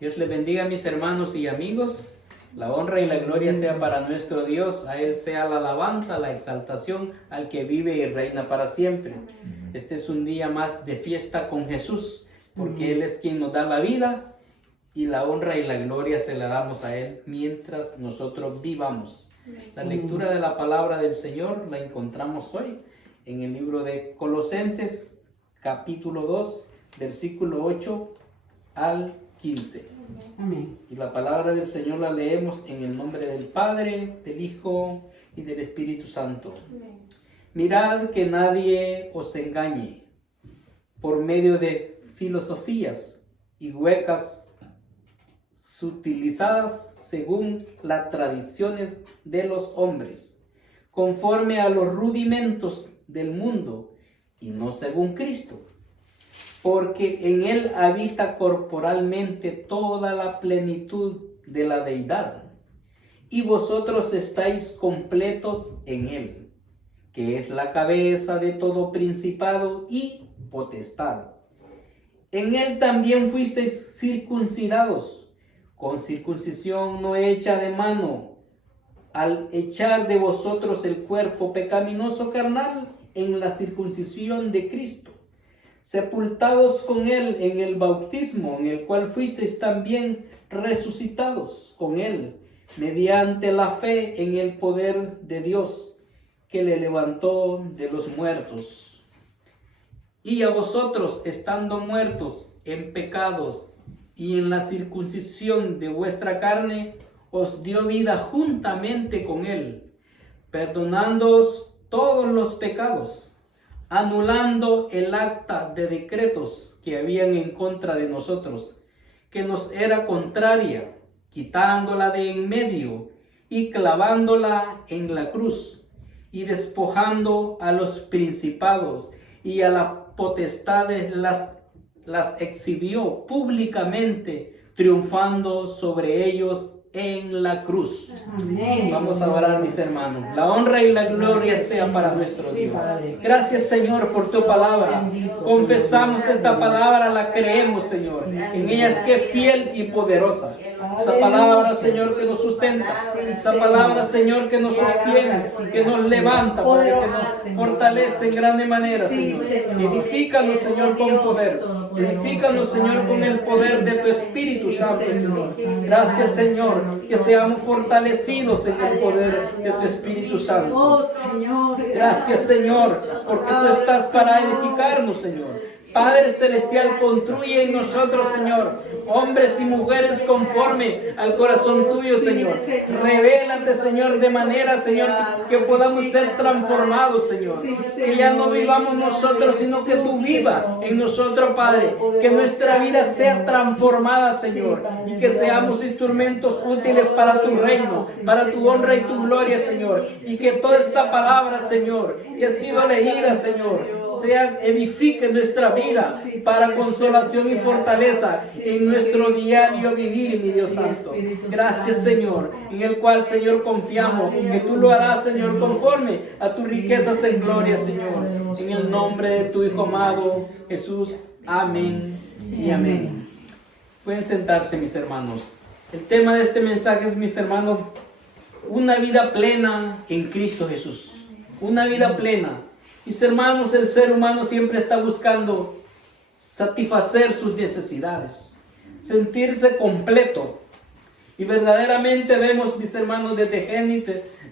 Dios le bendiga, mis hermanos y amigos. La honra y la gloria sea para nuestro Dios. A Él sea la alabanza, la exaltación, al que vive y reina para siempre. Este es un día más de fiesta con Jesús, porque Él es quien nos da la vida y la honra y la gloria se la damos a Él mientras nosotros vivamos. La lectura de la palabra del Señor la encontramos hoy en el libro de Colosenses, capítulo 2, versículo 8 al 15. Amén. Y la palabra del Señor la leemos en el nombre del Padre, del Hijo y del Espíritu Santo. Amén. Mirad que nadie os engañe por medio de filosofías y huecas sutilizadas según las tradiciones de los hombres, conforme a los rudimentos del mundo y no según Cristo. Porque en Él habita corporalmente toda la plenitud de la deidad, y vosotros estáis completos en Él, que es la cabeza de todo principado y potestad. En Él también fuisteis circuncidados, con circuncisión no hecha de mano, al echar de vosotros el cuerpo pecaminoso carnal en la circuncisión de Cristo, sepultados con Él en el bautismo, en el cual fuisteis también resucitados con Él, mediante la fe en el poder de Dios, que le levantó de los muertos. Y a vosotros, estando muertos en pecados y en la circuncisión de vuestra carne, os dio vida juntamente con Él, perdonándoos todos los pecados, anulando el acta de decretos que habían en contra de nosotros, que nos era contraria, quitándola de en medio y clavándola en la cruz, y despojando a los principados y a las potestades las exhibió públicamente, triunfando sobre ellos en la cruz. Amén. Vamos a orar, mis hermanos. La honra y la gloria sea para nuestro Dios. Gracias, Señor, por tu palabra. Confesamos esta palabra, la creemos, Señor. En ella es que es fiel y poderosa. Esa palabra, Señor, que nos sustenta. Esa palabra, Señor, que nos sostiene, que nos levanta, Padre, que nos fortalece en grande manera, Señor. Edifícanos, Señor, con poder. Edifícanos, Señor, con el poder de tu Espíritu Santo, Señor. Gracias, Señor, que seamos fortalecidos en el poder de tu Espíritu Santo. Gracias, Señor, porque tú estás para edificarnos, Señor. Padre Celestial, construye en nosotros, Señor, hombres y mujeres conforme al corazón tuyo, Señor. Revélate, Señor, de manera, Señor, que podamos ser transformados, Señor. Que ya no vivamos nosotros, sino que tú vivas en nosotros, Padre. Que nuestra vida sea transformada, Señor. Y que seamos instrumentos útiles para tu reino, para tu honra y tu gloria, Señor. Y que toda esta palabra, Señor, que ha sido leída, Señor, edifique nuestra vida para consolación y fortaleza en nuestro diario vivir, mi Dios Santo. Gracias, Señor, en el cual, Señor, confiamos que tú lo harás, Señor, conforme a tus riquezas en gloria, Señor. En el nombre de tu Hijo amado, Jesús. Amén y amén. Pueden sentarse, mis hermanos. El tema de este mensaje es, mis hermanos, una vida plena en Cristo Jesús. Una vida plena. Mis hermanos, el ser humano siempre está buscando satisfacer sus necesidades, sentirse completo. Y verdaderamente vemos, mis hermanos, desde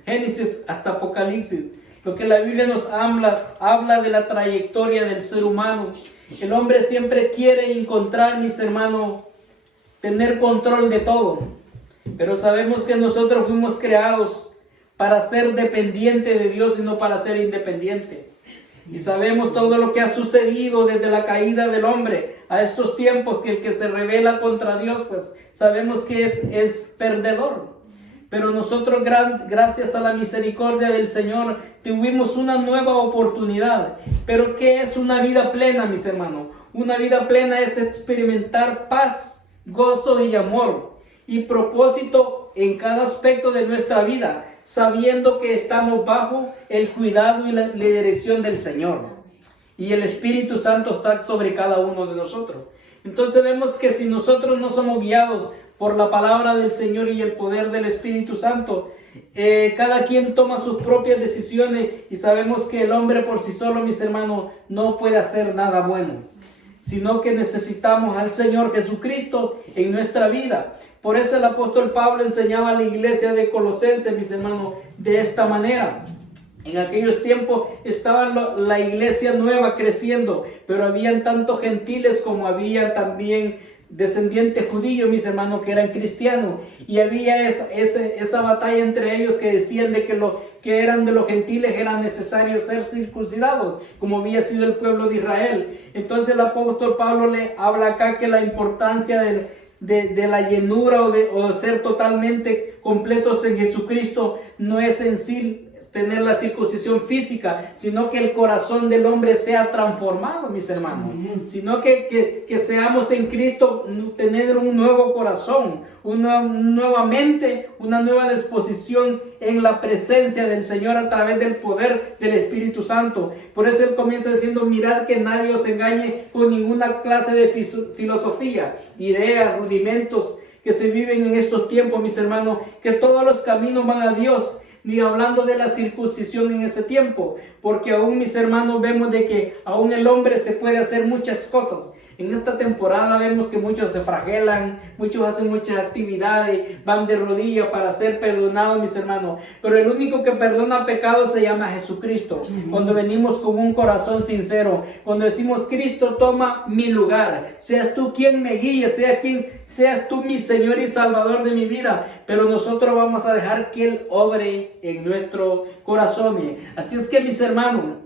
Génesis hasta Apocalipsis, lo que la Biblia nos habla de la trayectoria del ser humano. El hombre siempre quiere encontrar, mis hermanos, tener control de todo. Pero sabemos que nosotros fuimos creados para ser dependientes de Dios y no para ser independientes. Y sabemos todo lo que ha sucedido desde la caída del hombre a estos tiempos, que el que se rebela contra Dios, pues sabemos que es perdedor. Pero nosotros, gracias a la misericordia del Señor, tuvimos una nueva oportunidad. Pero ¿qué es una vida plena, mis hermanos? Una vida plena es experimentar paz, gozo y amor y propósito en cada aspecto de nuestra vida, sabiendo que estamos bajo el cuidado y la dirección del Señor. Y el Espíritu Santo está sobre cada uno de nosotros. Entonces vemos que si nosotros no somos guiados por la palabra del Señor y el poder del Espíritu Santo, cada quien toma sus propias decisiones y sabemos que el hombre por sí solo, mis hermanos, no puede hacer nada bueno, sino que necesitamos al Señor Jesucristo en nuestra vida. Por eso el apóstol Pablo enseñaba a la iglesia de Colosenses, mis hermanos, de esta manera. En aquellos tiempos estaba la iglesia nueva creciendo, pero habían tanto gentiles como había también descendientes judíos, mis hermanos, que eran cristianos, y había esa batalla entre ellos que decían de que eran de los gentiles era necesario ser circuncidados, como había sido el pueblo de Israel. Entonces el apóstol Pablo le habla acá que la importancia de la llenura o ser totalmente completos en Jesucristo no es en sí tener la circuncisión física, sino que el corazón del hombre sea transformado, mis hermanos, sino que seamos en Cristo, tener un nuevo corazón, una nueva mente, una nueva disposición en la presencia del Señor a través del poder del Espíritu Santo. Por eso Él comienza diciendo: mirad que nadie os engañe con ninguna clase de filosofía, ideas, rudimentos que se viven en estos tiempos, mis hermanos, que todos los caminos van a Dios, ni hablando de la circuncisión en ese tiempo, porque aún, mis hermanos, vemos de que aún el hombre se puede hacer muchas cosas. En esta temporada vemos que muchos se flagelan, muchos hacen muchas actividades, van de rodillas para ser perdonados, mis hermanos. Pero el único que perdona pecados se llama Jesucristo. Cuando venimos con un corazón sincero, cuando decimos: Cristo, toma mi lugar, seas tú quien me guíe, seas tú mi Señor y Salvador de mi vida. Pero nosotros vamos a dejar que Él obre en nuestro corazón. Así es que, mis hermanos,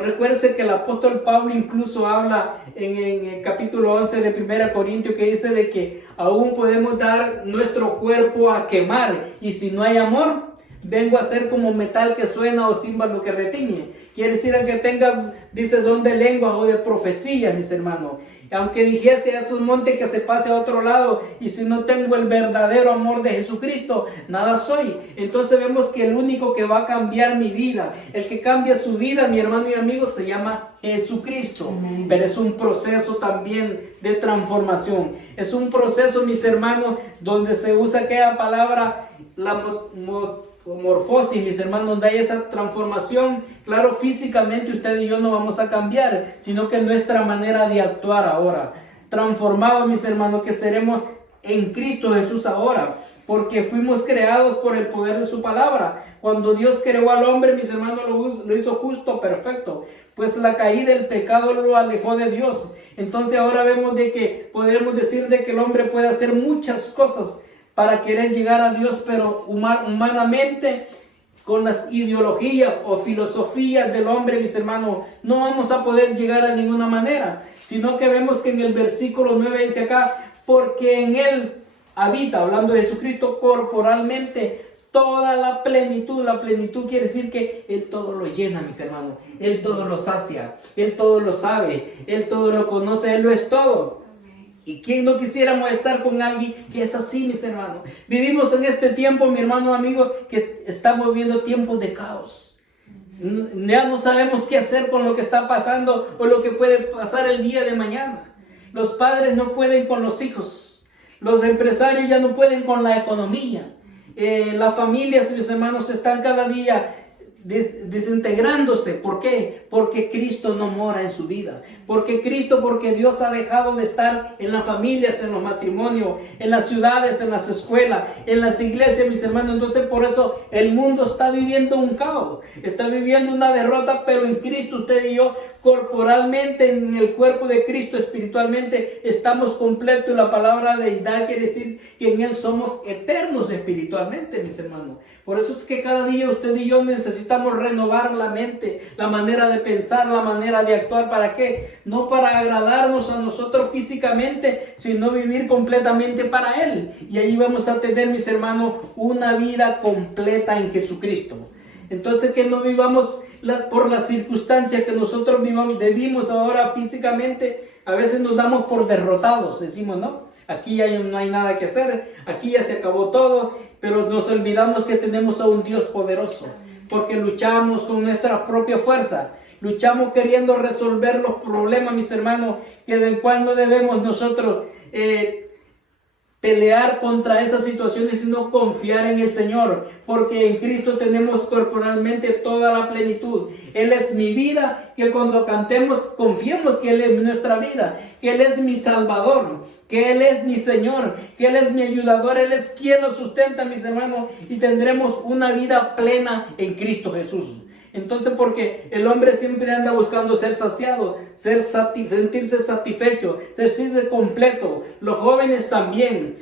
recuérdense que el apóstol Pablo incluso habla en el capítulo 11 de 1 Corintios, que dice de que aún podemos dar nuestro cuerpo a quemar, y si no hay amor, vengo a ser como metal que suena o címbalo que retiñe. Quiere decir que tenga, dice, don de lenguas o de profecía, mis hermanos. Aunque dijese a esos montes que se pase a otro lado, y si no tengo el verdadero amor de Jesucristo, nada soy. Entonces vemos que el único que va a cambiar mi vida, el que cambia su vida, mi hermano y amigo, se llama Jesucristo. Pero es un proceso también de transformación. Es un proceso, mis hermanos, donde se usa aquella palabra, la morfosis, mis hermanos, donde hay esa transformación. Claro, físicamente usted y yo no vamos a cambiar, sino que nuestra manera de actuar ahora, transformados, mis hermanos, que seremos en Cristo Jesús ahora, porque fuimos creados por el poder de su palabra. Cuando Dios creó al hombre, mis hermanos, lo hizo justo, perfecto, pues la caída del pecado lo alejó de Dios. Entonces ahora vemos de que podemos decir de que el hombre puede hacer muchas cosas para querer llegar a Dios, pero humanamente, con las ideologías o filosofías del hombre, mis hermanos, no vamos a poder llegar a ninguna manera, sino que vemos que en el versículo 9 dice acá: porque en Él habita, hablando de Jesucristo, corporalmente toda la plenitud. La plenitud quiere decir que Él todo lo llena, mis hermanos, Él todo lo sacia, Él todo lo sabe, Él todo lo conoce, Él lo es todo. ¿Y quién no quisiéramos estar con alguien que es así, mis hermanos? Vivimos en este tiempo, mi hermano amigo, que estamos viviendo tiempos de caos. Ya no sabemos qué hacer con lo que está pasando o lo que puede pasar el día de mañana. Los padres no pueden con los hijos. Los empresarios ya no pueden con la economía. Las familias, mis hermanos, están cada día desintegrándose. ¿Por qué? Porque Cristo no mora en su vida. Porque Dios ha dejado de estar en las familias, en los matrimonios, en las ciudades, en las escuelas, en las iglesias, mis hermanos. Entonces por eso el mundo está viviendo un caos, está viviendo una derrota, pero en Cristo usted y yo, corporalmente, en el cuerpo de Cristo, espiritualmente, estamos completos. La palabra deidad quiere decir que en Él somos eternos espiritualmente, mis hermanos. Por eso es que cada día usted y yo necesitamos renovar la mente, la manera de pensar, la manera de actuar. ¿Para qué? No para agradarnos a nosotros físicamente, sino vivir completamente para Él. Y ahí vamos a tener, mis hermanos, una vida completa en Jesucristo. Entonces, que no vivamos por las circunstancias que nosotros vivimos ahora físicamente. A veces nos damos por derrotados, decimos, no, aquí ya no hay nada que hacer, aquí ya se acabó todo, pero nos olvidamos que tenemos a un Dios poderoso, porque luchamos con nuestra propia fuerza. Luchamos queriendo resolver los problemas, mis hermanos, que del cual no debemos nosotros pelear contra esas situaciones, sino confiar en el Señor, porque en Cristo tenemos corporalmente toda la plenitud. Él es mi vida, que cuando cantemos confiemos que Él es nuestra vida, que Él es mi Salvador, que Él es mi Señor, que Él es mi ayudador, Él es quien nos sustenta, mis hermanos, y tendremos una vida plena en Cristo Jesús. Entonces, porque el hombre siempre anda buscando ser saciado, sentirse satisfecho, sentirse completo. Los jóvenes también,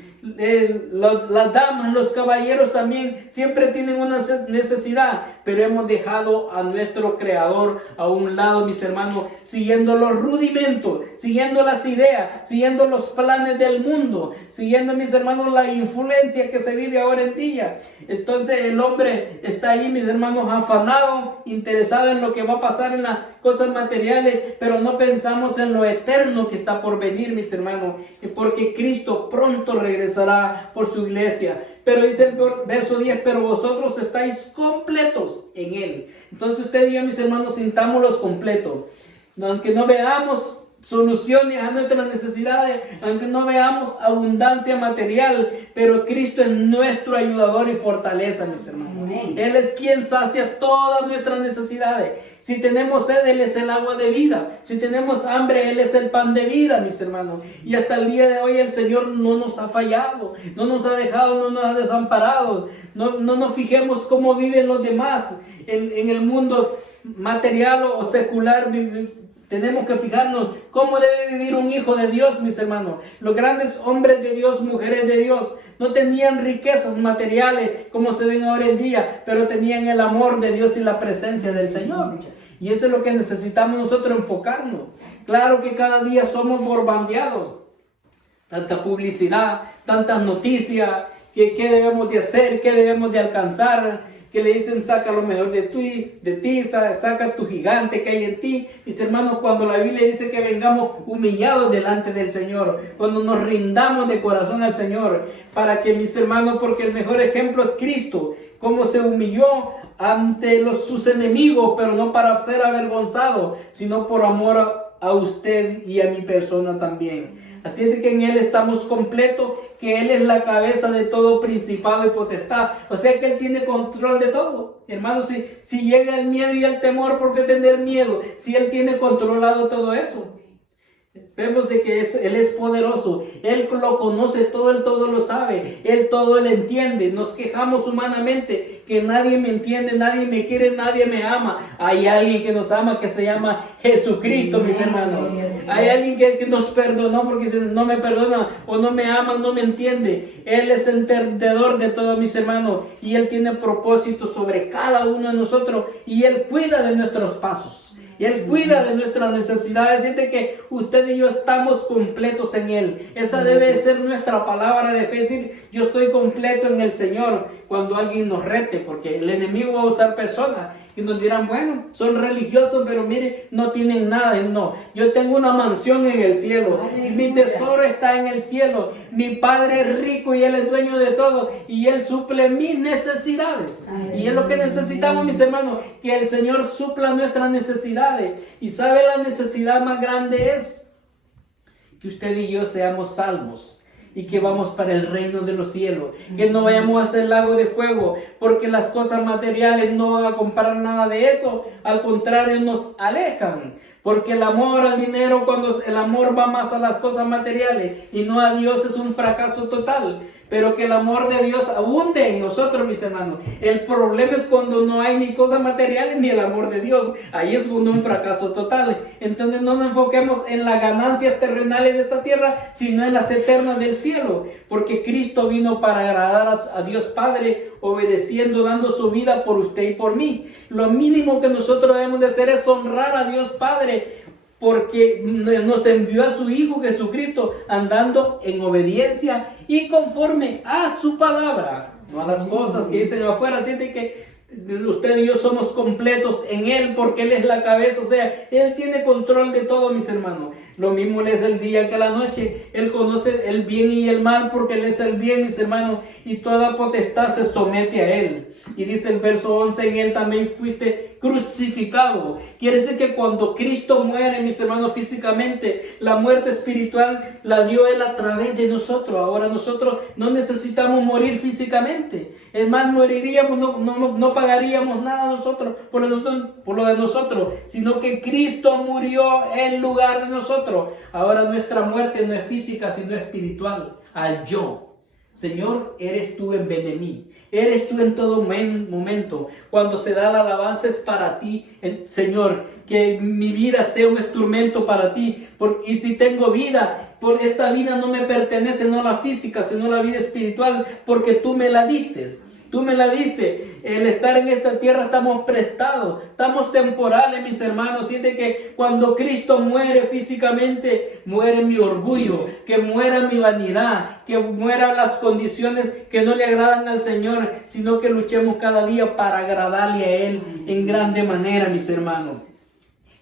las damas, los caballeros también siempre tienen una necesidad, pero hemos dejado a nuestro Creador a un lado, mis hermanos, siguiendo los rudimentos, siguiendo las ideas, siguiendo los planes del mundo, siguiendo, mis hermanos, la influencia que se vive ahora en día. Entonces el hombre está ahí, mis hermanos, afanado, interesado en lo que va a pasar en las cosas materiales, pero no pensamos en lo eterno que está por venir, mis hermanos, porque Cristo pronto regresará por su iglesia. Pero dice el verso 10, pero vosotros estáis completos en Él. Entonces usted y yo, mis hermanos, sintámoslos completos. Aunque no veamos soluciones a nuestras necesidades, aunque no veamos abundancia material, pero Cristo es nuestro ayudador y fortaleza, mis hermanos. Amén. Él es quien sacia todas nuestras necesidades. Si tenemos sed, Él es el agua de vida. Si tenemos hambre, Él es el pan de vida, mis hermanos. Y hasta el día de hoy el Señor no nos ha fallado, no nos ha dejado, no nos ha desamparado. No nos fijemos cómo viven los demás en el mundo material o secular. Tenemos que fijarnos cómo debe vivir un hijo de Dios, mis hermanos. Los grandes hombres de Dios, mujeres de Dios, no tenían riquezas materiales como se ven ahora en día, pero tenían el amor de Dios y la presencia del Señor. Y eso es lo que necesitamos nosotros enfocarnos. Claro que cada día somos bombardeados. Tanta publicidad, tantas noticias, qué debemos de hacer, qué debemos de alcanzar, que le dicen saca lo mejor de ti, saca tu gigante que hay en ti. Mis hermanos, cuando la Biblia dice que vengamos humillados delante del Señor, cuando nos rindamos de corazón al Señor, para que, mis hermanos, porque el mejor ejemplo es Cristo, cómo se humilló ante sus enemigos, pero no para ser avergonzado, sino por amor a usted y a mi persona también. Así es que en Él estamos completos, que Él es la cabeza de todo principado y potestad. O sea que Él tiene control de todo. Hermanos, si llega el miedo y el temor, ¿por qué tener miedo? Si Él tiene controlado todo eso. Vemos de que Él es poderoso, Él lo conoce todo, Él todo lo sabe, Él todo lo entiende. Nos quejamos humanamente que nadie me entiende, nadie me quiere, nadie me ama. Hay alguien que nos ama, que se llama Jesucristo, mis hermanos. Hay alguien que nos perdonó, porque si no me perdona o no me ama, no me entiende. Él es entendedor de todo, mis hermanos, y Él tiene propósito sobre cada uno de nosotros, y Él cuida de nuestros pasos. Y Él cuida de nuestras necesidades. Siente que usted y yo estamos completos en Él. Esa debe ser nuestra palabra de fe. Decir, yo estoy completo en el Señor. Cuando alguien nos rete, porque el enemigo va a usar personas y nos dirán, bueno, son religiosos, pero mire, no tienen nada. No, yo tengo una mansión en el cielo. Mi tesoro está en el cielo. Mi Padre es rico y Él es dueño de todo. Y Él suple mis necesidades. Y es lo que necesitamos, mis hermanos, que el Señor supla nuestras necesidades. Y sabe, la necesidad más grande es que usted y yo seamos salvos. Y que vamos para el reino de los cielos. Que no vayamos a ser lago de fuego. Porque las cosas materiales no van a comprar nada de eso. Al contrario, nos alejan. Porque el amor al dinero, cuando el amor va más a las cosas materiales y no a Dios, es un fracaso total. Pero que el amor de Dios abunde en nosotros, mis hermanos. El problema es cuando no hay ni cosas materiales ni el amor de Dios. Ahí es un fracaso total. Entonces no nos enfoquemos en las ganancias terrenales de esta tierra, sino en las eternas del cielo. Porque Cristo vino para agradar a Dios Padre, obedeciendo, dando su vida por usted y por mí. Lo mínimo que nosotros debemos de hacer es honrar a Dios Padre, porque nos envió a su Hijo Jesucristo andando en obediencia y conforme a su palabra, no a las cosas que dicen afuera. Así de que usted y yo somos completos en Él, porque Él es la cabeza. O sea, Él tiene control de todo, mis hermanos. Lo mismo Él es el día que la noche. Él conoce el bien y el mal, porque Él es el bien, mis hermanos, y toda potestad se somete a Él. Y dice el verso 11, en Él también fuiste crucificado. Quiere decir que cuando Cristo muere, mis hermanos, físicamente, la muerte espiritual la dio Él a través de nosotros. Ahora nosotros no necesitamos morir físicamente. Es más, moriríamos, no pagaríamos nada nosotros por lo de nosotros, sino que Cristo murió en lugar de nosotros. Ahora nuestra muerte no es física, sino espiritual, al yo. Señor, eres tú en vez de mí. Eres tú en todo momento. Cuando se da la alabanza es para ti, Señor. Que mi vida sea un instrumento para ti. Y si tengo vida, por esta vida no me pertenece, no la física, sino la vida espiritual, porque tú me la diste. Tú me la diste. El estar en esta tierra estamos prestados, estamos temporales, mis hermanos. Siente que cuando Cristo muere físicamente, muere mi orgullo, que muera mi vanidad, que mueran las condiciones que no le agradan al Señor, sino que luchemos cada día para agradarle a Él en grande manera, mis hermanos.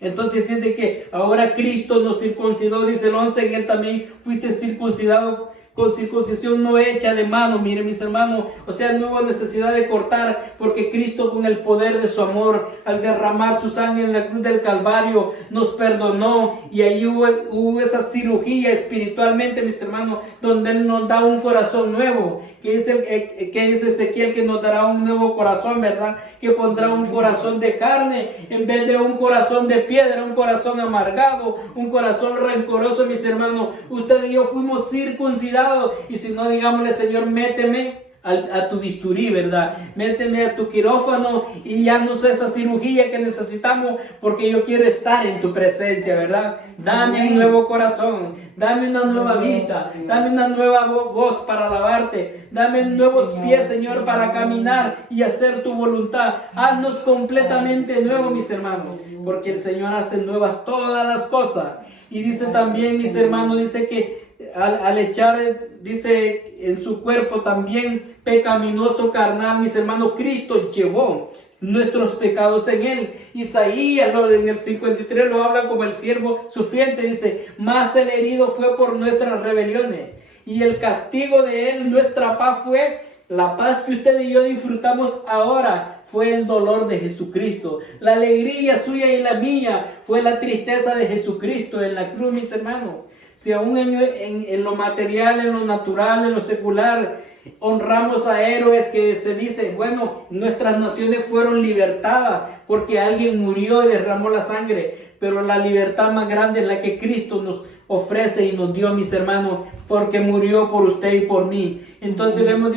Entonces siente que ahora Cristo nos circuncidó, dice el 11, en Él también fuiste circuncidado con circuncisión no hecha de mano. Miren, mis hermanos, o sea, no hubo necesidad de cortar, porque Cristo, con el poder de su amor, al derramar su sangre en la cruz del Calvario, nos perdonó, y ahí hubo esa cirugía espiritualmente, mis hermanos, donde Él nos da un corazón nuevo, que dice Ezequiel, que nos dará un nuevo corazón, ¿verdad? Que pondrá un corazón de carne en vez de un corazón de piedra, un corazón amargado, un corazón rencoroso, mis hermanos. Usted y yo fuimos circuncidados. Y si no, digámosle: Señor, méteme a tu bisturí, ¿verdad? Méteme a tu quirófano y ya no sé esa cirugía que necesitamos, porque yo quiero estar en tu presencia, ¿verdad? Dame un nuevo corazón, dame una nueva vista, dame una nueva voz para alabarte, dame nuevos pies, Señor, para caminar y hacer tu voluntad. Haznos completamente nuevos, mis hermanos, porque el Señor hace nuevas todas las cosas. Y dice también, mis hermanos, dice que al echar, dice, en su cuerpo también pecaminoso carnal, mis hermanos, Cristo llevó nuestros pecados en Él. Isaías en el 53 lo habla como el siervo sufriente, dice: mas el herido fue por nuestras rebeliones, y el castigo de Él, nuestra paz, fue la paz que usted y yo disfrutamos ahora. Fue el dolor de Jesucristo. La alegría suya y la mía fue la tristeza de Jesucristo en la cruz, mis hermanos. Si aún en lo material, en lo natural, en lo secular, honramos a héroes que se dice, bueno, nuestras naciones fueron libertadas porque alguien murió y derramó la sangre, pero la libertad más grande es la que Cristo nos ofrece y nos dio, mis hermanos, porque murió por usted y por mí. Entonces vemos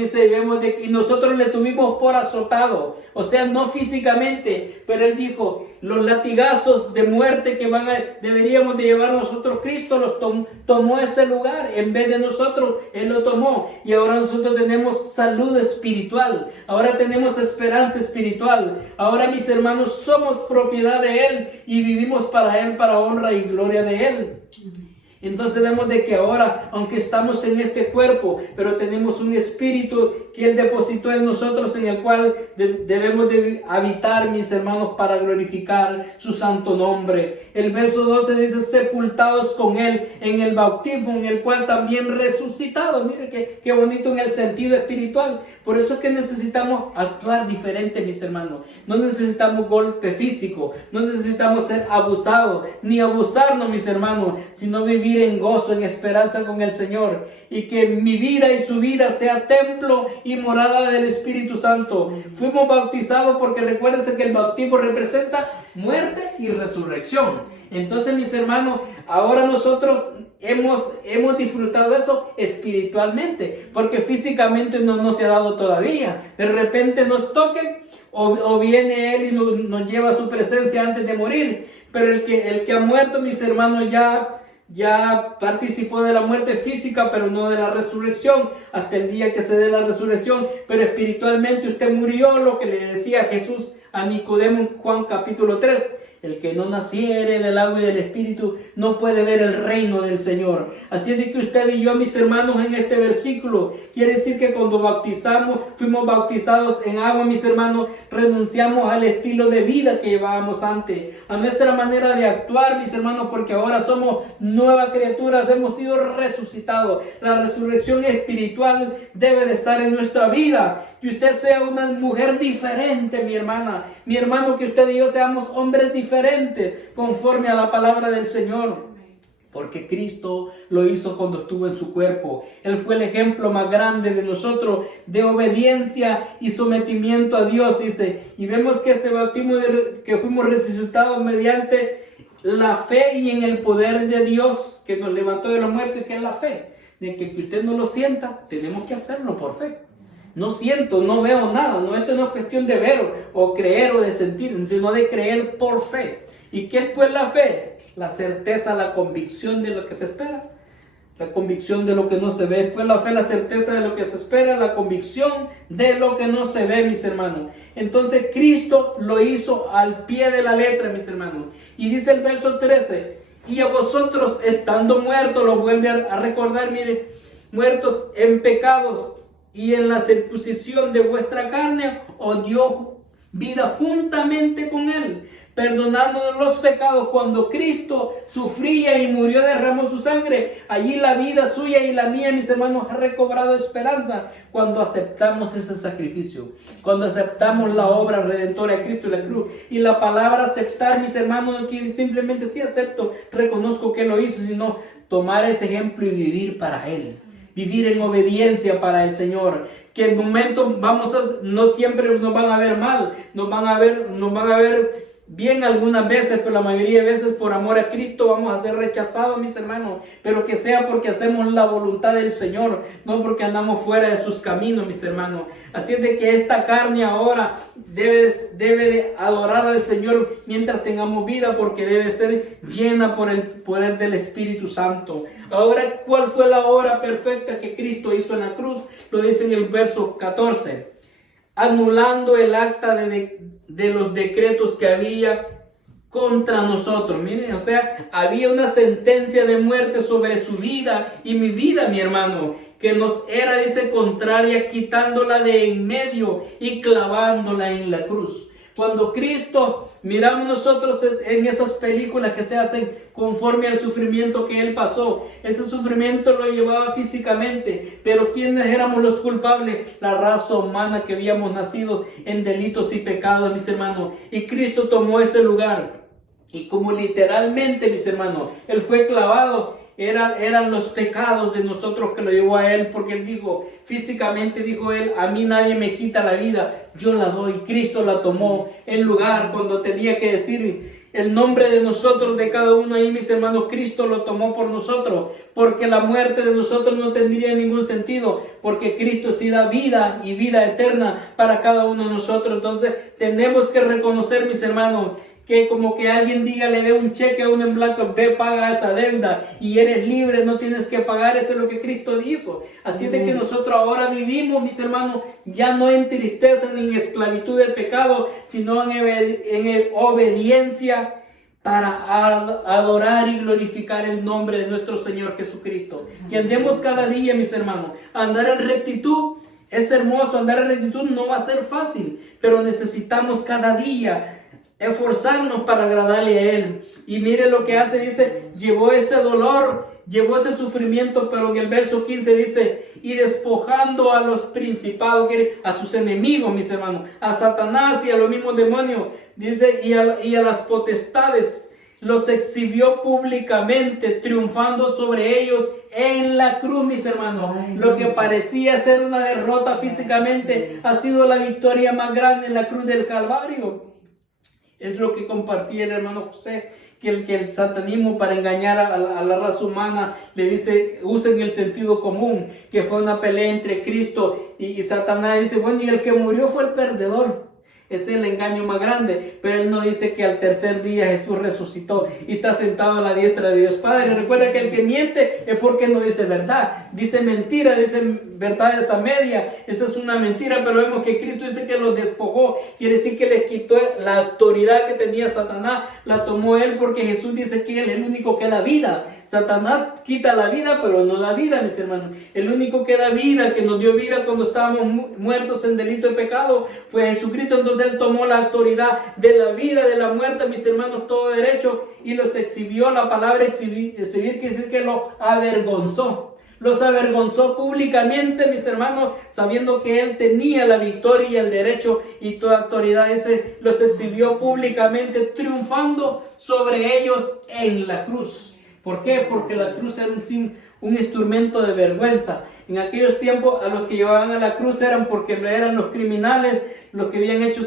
de que nosotros le tuvimos por azotado, o sea, no físicamente, pero Él dijo: los latigazos de muerte que deberíamos de llevar nosotros, Cristo los tomó ese lugar en vez de nosotros. Él lo tomó, y ahora nosotros tenemos salud espiritual, ahora tenemos esperanza espiritual, ahora, mis hermanos, somos propiedad de Él y vivimos para Él, para honra y gloria de Él. Entonces vemos de que ahora, aunque estamos en este cuerpo, pero tenemos un espíritu que Él depositó en nosotros, en el cual debemos de habitar, mis hermanos, para glorificar su santo nombre. El verso 12 dice: sepultados con Él en el bautismo, en el cual también resucitados. Mire qué bonito en el sentido espiritual. Por eso es que necesitamos actuar diferente, mis hermanos. No necesitamos golpe físico, no necesitamos ser abusados, ni abusarnos, mis hermanos, sino vivir en gozo, en esperanza con el Señor, y que mi vida y su vida sea templo y morada del Espíritu Santo. Fuimos bautizados porque recuérdense que el bautismo representa muerte y resurrección. Entonces, mis hermanos, ahora nosotros hemos disfrutado eso espiritualmente, porque físicamente no nos se ha dado todavía. De repente nos toque, o viene Él y nos lleva a su presencia antes de morir. Pero el que ha muerto, mis hermanos, ya participó de la muerte física, pero no de la resurrección, hasta el día que se dé la resurrección. Pero espiritualmente usted murió, lo que le decía Jesús a Nicodemo en Juan capítulo 3. El que no naciere del agua y del Espíritu no puede ver el reino del Señor. Así es de que usted y yo, mis hermanos, en este versículo, quiere decir que cuando fuimos bautizados en agua, mis hermanos, renunciamos al estilo de vida que llevábamos antes, a nuestra manera de actuar, mis hermanos, porque ahora somos nuevas criaturas, hemos sido resucitados. La resurrección espiritual debe de estar en nuestra vida. Que usted sea una mujer diferente, mi hermana, mi hermano, que usted y yo seamos hombres diferentes conforme a la palabra del Señor. Porque Cristo lo hizo cuando estuvo en su cuerpo. Él fue el ejemplo más grande de nosotros de obediencia y sometimiento a Dios, dice. Y vemos que este bautismo que fuimos resucitados mediante la fe y en el poder de Dios que nos levantó de los muertos, que es la fe. De que usted no lo sienta, tenemos que hacerlo por fe. No siento, no veo nada. No, esto no es cuestión de ver o creer o de sentir, sino de creer por fe. ¿Y qué es pues la fe? La certeza, la convicción de lo que se espera. La convicción de lo que no se ve. Pues la fe, la certeza de lo que se espera, la convicción de lo que no se ve, mis hermanos. Entonces Cristo lo hizo al pie de la letra, mis hermanos. Y dice el verso 13, y a vosotros estando muertos, lo vuelve a recordar, mire, muertos en pecados y en la circuncisión de vuestra carne, os dio vida juntamente con Él, perdonándonos los pecados. Cuando Cristo sufría y murió, derramó su sangre, allí la vida suya y la mía, mis hermanos, ha recobrado esperanza cuando aceptamos ese sacrificio, cuando aceptamos la obra redentora de Cristo en la cruz. Y la palabra aceptar, mis hermanos, no quiere simplemente sí acepto, reconozco que lo hizo, sino tomar ese ejemplo y vivir para Él. Vivir en obediencia para el Señor. Que en momentos no siempre nos van a ver mal, nos van a ver bien algunas veces, pero la mayoría de veces por amor a Cristo vamos a ser rechazados, mis hermanos. Pero que sea porque hacemos la voluntad del Señor, no porque andamos fuera de sus caminos, mis hermanos. Así es de que esta carne ahora debe de adorar al Señor mientras tengamos vida, porque debe ser llena por el poder del Espíritu Santo. Ahora, ¿cuál fue la obra perfecta que Cristo hizo en la cruz? Lo dice en el verso 14. Anulando el acta de los decretos que había contra nosotros. Miren, o sea, había una sentencia de muerte sobre su vida y mi vida, mi hermano, que nos era, dice, contraria, quitándola de en medio y clavándola en la cruz. Cuando Cristo, miramos nosotros en esas películas que se hacen conforme al sufrimiento que Él pasó. Ese sufrimiento lo llevaba físicamente, pero ¿quiénes éramos los culpables? La raza humana que habíamos nacido en delitos y pecados, mis hermanos. Y Cristo tomó ese lugar. Y como literalmente, mis hermanos, Él fue clavado, eran los pecados de nosotros que lo llevó a Él, porque Él dijo, físicamente dijo Él, a mí nadie me quita la vida, yo la doy. Cristo la tomó en lugar cuando tenía que decir el nombre de nosotros, de cada uno ahí, mis hermanos. Cristo lo tomó por nosotros, porque la muerte de nosotros no tendría ningún sentido, porque Cristo sí da vida y vida eterna para cada uno de nosotros. Entonces tenemos que reconocer, mis hermanos, que como que alguien diga, le dé un cheque a uno en blanco, ve, paga esa deuda y eres libre, no tienes que pagar. Eso es lo que Cristo hizo. Así es de que nosotros ahora vivimos, mis hermanos, ya no en tristeza ni en esclavitud del pecado, sino en obediencia para adorar y glorificar el nombre de nuestro Señor Jesucristo. Que andemos cada día, mis hermanos, andar en rectitud. Es hermoso, andar en rectitud no va a ser fácil, pero necesitamos cada día esforzarnos para agradarle a Él. Y mire lo que hace, dice, llevó ese dolor, llevó ese sufrimiento, pero en el verso 15 dice, y despojando a los principados, a sus enemigos, mis hermanos, a Satanás y a los mismos demonios, dice, y a las potestades, los exhibió públicamente, triunfando sobre ellos en la cruz, mis hermanos. Lo que parecía ser una derrota físicamente ha sido la victoria más grande en la cruz del Calvario. Es lo que compartía el hermano José, que el satanismo, para engañar a la raza humana, le dice, usen el sentido común, que fue una pelea entre Cristo y Satanás. Dice, bueno, y el que murió fue el perdedor. Ese es el engaño más grande. Pero él no dice que al tercer día Jesús resucitó y está sentado a la diestra de Dios Padre. Recuerda que el que miente es porque no dice verdad. Dice mentira, dice verdades a media. Esa es una mentira, pero vemos que Cristo dice que los despojó. Quiere decir que les quitó la autoridad que tenía Satanás. La tomó él, porque Jesús dice que él es el único que da vida. Satanás quita la vida, pero no da vida, mis hermanos. El único que da vida, que nos dio vida cuando estábamos muertos en delito y pecado, fue Jesucristo. Entonces él tomó la autoridad de la vida, de la muerte, mis hermanos, todo derecho, y los exhibió. La palabra exhibir quiere decir que los avergonzó. Los avergonzó públicamente, mis hermanos, sabiendo que él tenía la victoria y el derecho y toda autoridad. Ese los exhibió públicamente, triunfando sobre ellos en la cruz. ¿Por qué? Porque la cruz era un instrumento de vergüenza. En aquellos tiempos, a los que llevaban a la cruz eran porque eran los criminales, los que habían hecho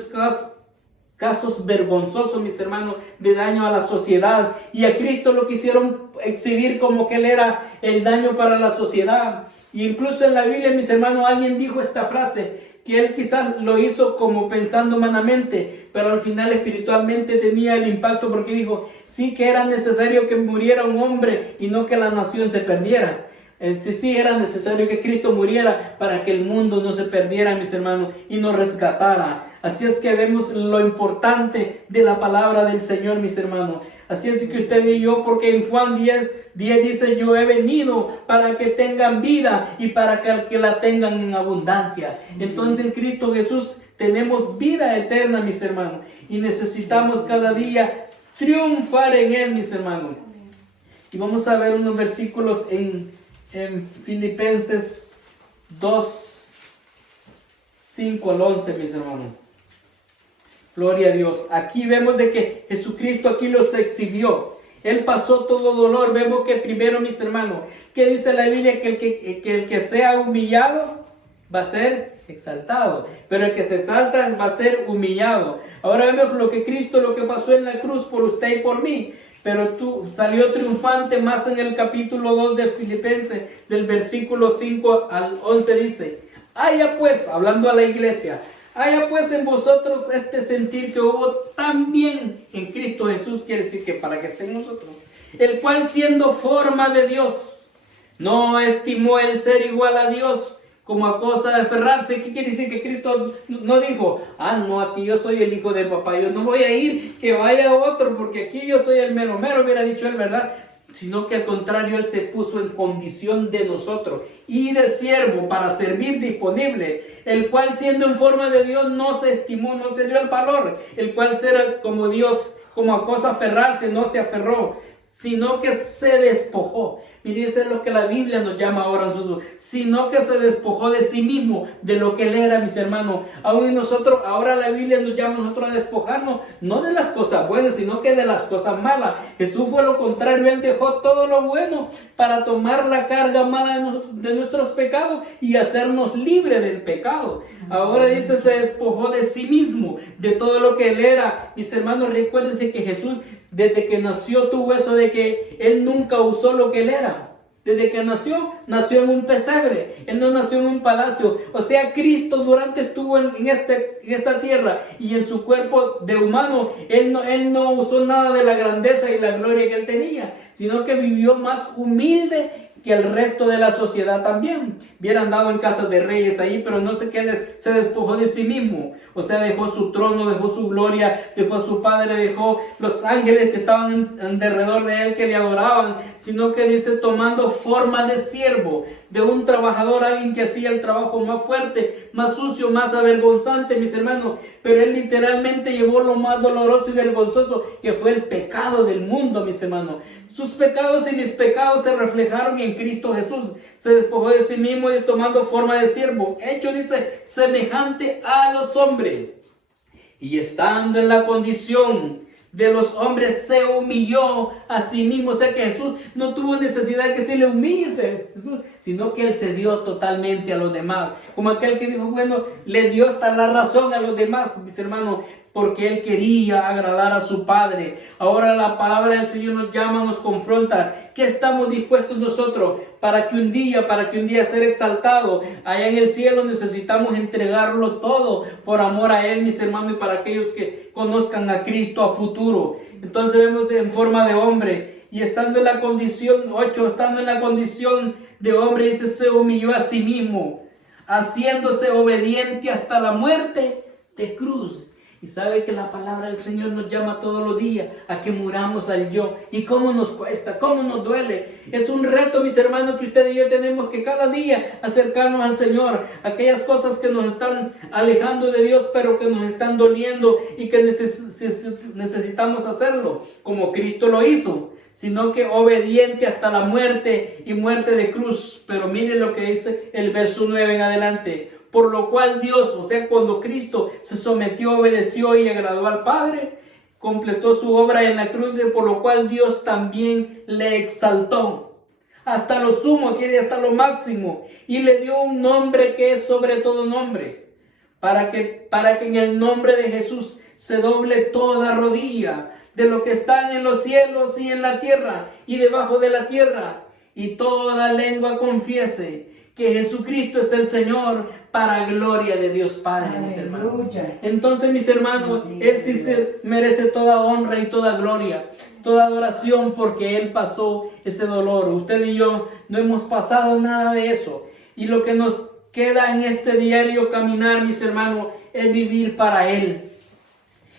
casos vergonzosos, mis hermanos, de daño a la sociedad. Y a Cristo lo quisieron exhibir como que él era el daño para la sociedad. Y incluso en la Biblia, mis hermanos, alguien dijo esta frase, que él quizás lo hizo como pensando humanamente, pero al final espiritualmente tenía el impacto, porque dijo, sí que era necesario que muriera un hombre y no que la nación se perdiera. Sí era necesario que Cristo muriera para que el mundo no se perdiera, mis hermanos, y nos rescatara. Así es que vemos lo importante de la palabra del Señor, mis hermanos. Así es que usted y yo, porque en Juan 10 dice, yo he venido para que tengan vida y para que la tengan en abundancia. Entonces en Cristo Jesús tenemos vida eterna, mis hermanos, y necesitamos cada día triunfar en Él, mis hermanos. Y vamos a ver unos versículos en Filipenses 2, 5 al 11, mis hermanos. Gloria a Dios. Aquí vemos de que Jesucristo aquí los exhibió. Él pasó todo dolor. Vemos que primero, mis hermanos, ¿qué dice la Biblia? Que el que sea humillado va a ser exaltado, pero el que se exalta va a ser humillado. Ahora vemos lo que Cristo, lo que pasó en la cruz por usted y por mí. Pero tú salió triunfante. Más en el capítulo 2 de Filipenses, del versículo 5 al 11 dice, haya pues, hablando a la iglesia, haya pues en vosotros este sentir que hubo también en Cristo Jesús, quiere decir que para que esté en nosotros, el cual siendo forma de Dios, no estimó el ser igual a Dios como a cosa de aferrarse. ¿Qué quiere decir? Que Cristo no dijo, no, aquí yo soy el hijo del papá, yo no voy a ir, que vaya otro, porque aquí yo soy el mero mero, hubiera dicho él, ¿verdad? Sino que al contrario, él se puso en condición de nosotros y de siervo para servir disponible, el cual siendo en forma de Dios no se estimó, no se dio el valor, el cual ser como Dios, como a cosa aferrarse, no se aferró, sino que se despojó. Mire, eso es lo que la Biblia nos llama ahora nosotros, sino que se despojó de sí mismo, de lo que él era, mis hermanos. Aún nosotros, ahora la Biblia nos llama a nosotros a despojarnos, no de las cosas buenas, sino que de las cosas malas. Jesús fue lo contrario, él dejó todo lo bueno para tomar la carga mala de nuestros pecados y hacernos libres del pecado. Ahora dice, se despojó de sí mismo, de todo lo que él era. Mis hermanos, recuerden que Jesús, desde que nació, tuvo eso de que él nunca usó lo que él era. Desde que nació en un pesebre. Él no nació en un palacio. O sea, Cristo durante estuvo en esta tierra y en su cuerpo de humano, él no usó nada de la grandeza y la gloria que él tenía, sino que vivió más humilde que el resto de la sociedad también. Hubiera andado en casas de reyes ahí, pero no sé qué, se despojó de sí mismo. O sea, dejó su trono, dejó su gloria, dejó a su padre, dejó los ángeles que estaban alrededor de él, que le adoraban, sino que dice, tomando forma de siervo, de un trabajador, alguien que hacía el trabajo más fuerte, más sucio, más avergonzante, mis hermanos. Pero él literalmente llevó lo más doloroso y vergonzoso, que fue el pecado del mundo, mis hermanos. Sus pecados y mis pecados se reflejaron en Cristo Jesús. Se despojó de sí mismo y tomando forma de siervo, hecho, dice, semejante a los hombres. Y estando en la condición de los hombres, se humilló a sí mismo. O sea que Jesús no tuvo necesidad de que se le humille, sino que él se dio totalmente a los demás. Como aquel que dijo, bueno, le dio hasta la razón a los demás, mis hermanos. porque él quería agradar a su Padre. Ahora la palabra del Señor nos llama, nos confronta. ¿Qué estamos dispuestos nosotros para que un día ser exaltado allá en el cielo? Necesitamos entregarlo todo por amor a Él, mis hermanos, y para aquellos que conozcan a Cristo a futuro. Entonces vemos en forma de hombre, y estando en la condición, 8, estando en la condición de hombre, dice, se humilló a sí mismo, haciéndose obediente hasta la muerte de cruz. Y sabe que la palabra del Señor nos llama todos los días a que muramos al yo. ¿Y cómo nos cuesta? ¿Cómo nos duele? Es un reto, mis hermanos, que usted y yo tenemos que cada día acercarnos al Señor. Aquellas cosas que nos están alejando de Dios, pero que nos están doliendo y que necesitamos hacerlo, como Cristo lo hizo, sino que obediente hasta la muerte y muerte de cruz. Pero mire lo que dice el verso 9 en adelante. Por lo cual Dios, o sea, cuando Cristo se sometió, obedeció y agradó al Padre, completó su obra en la cruz, por lo cual Dios también le exaltó hasta lo sumo, quiere hasta lo máximo, y le dio un nombre que es sobre todo nombre, para que en el nombre de Jesús se doble toda rodilla de lo que están en los cielos y en la tierra y debajo de la tierra, y toda lengua confiese que Jesucristo es el Señor, para gloria de Dios Padre, mis hermanos. Entonces, mis hermanos, Él sí se merece toda honra y toda gloria, toda adoración, porque Él pasó ese dolor. Usted y yo no hemos pasado nada de eso. Y lo que nos queda en este diario caminar, mis hermanos, es vivir para Él.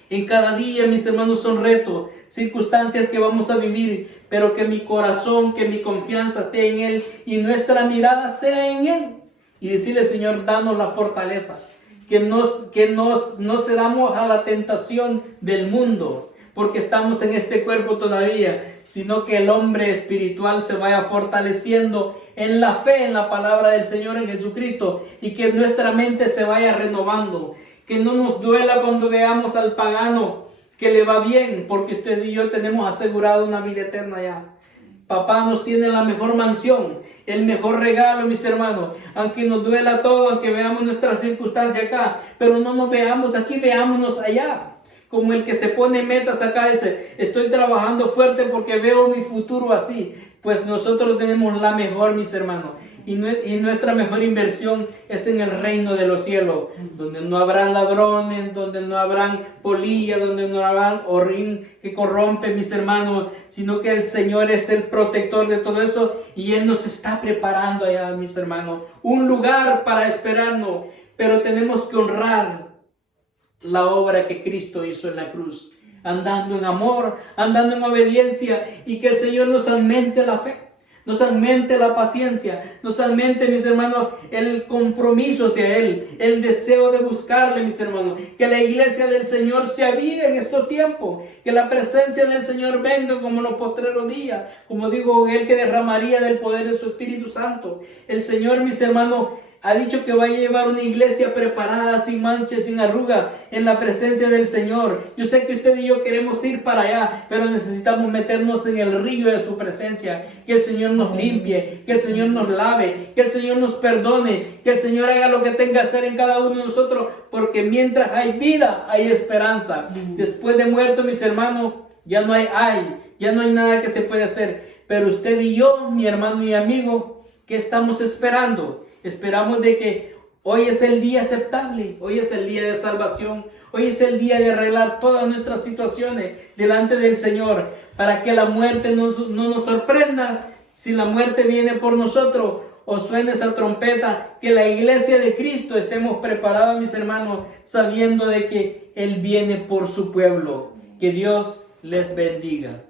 En cada día, mis hermanos, son retos, circunstancias que vamos a vivir, pero que mi corazón, que mi confianza esté en Él y nuestra mirada sea en Él. Y decirle, Señor, danos la fortaleza, que no cedamos a la tentación del mundo, porque estamos en este cuerpo todavía, sino que el hombre espiritual se vaya fortaleciendo en la fe, en la palabra del Señor, en Jesucristo, y que nuestra mente se vaya renovando, que no nos duela cuando veamos al pagano que le va bien, porque usted y yo tenemos asegurado una vida eterna ya. Papá nos tiene la mejor mansión, el mejor regalo, mis hermanos. Aunque nos duela todo, aunque veamos nuestras circunstancias acá, pero no nos veamos aquí, veámonos allá. Como el que se pone metas acá, dice, estoy trabajando fuerte porque veo mi futuro así. Pues nosotros tenemos la mejor, mis hermanos. Y nuestra mejor inversión es en el reino de los cielos, donde no habrán ladrones, donde no habrán polilla, donde no habrán orín que corrompe, mis hermanos, sino que el Señor es el protector de todo eso, y Él nos está preparando allá, mis hermanos, un lugar para esperarnos. Pero tenemos que honrar la obra que Cristo hizo en la cruz, andando en amor, andando en obediencia, y que el Señor nos aumente la fe, nos aumente la paciencia, nos aumente, mis hermanos, el compromiso hacia Él, el deseo de buscarle, mis hermanos, que la iglesia del Señor se avive en estos tiempos, que la presencia del Señor venga como en los postreros días, como digo, Él que derramaría del poder de su Espíritu Santo. El Señor, mis hermanos, ha dicho que va a llevar una iglesia preparada, sin mancha, sin arruga, en la presencia del Señor. Yo sé que usted y yo queremos ir para allá, pero necesitamos meternos en el río de su presencia. Que el Señor nos limpie, que el Señor nos lave, que el Señor nos perdone, que el Señor haga lo que tenga que hacer en cada uno de nosotros, porque mientras hay vida, hay esperanza. Después de muerto, mis hermanos, ya no hay nada que se puede hacer. Pero usted y yo, mi hermano y amigo, ¿qué estamos esperando? Esperamos de que hoy es el día aceptable, hoy es el día de salvación, hoy es el día de arreglar todas nuestras situaciones delante del Señor, para que la muerte no nos sorprenda si la muerte viene por nosotros, o suene esa trompeta, que la iglesia de Cristo estemos preparados, mis hermanos, sabiendo de que Él viene por su pueblo. Que Dios les bendiga.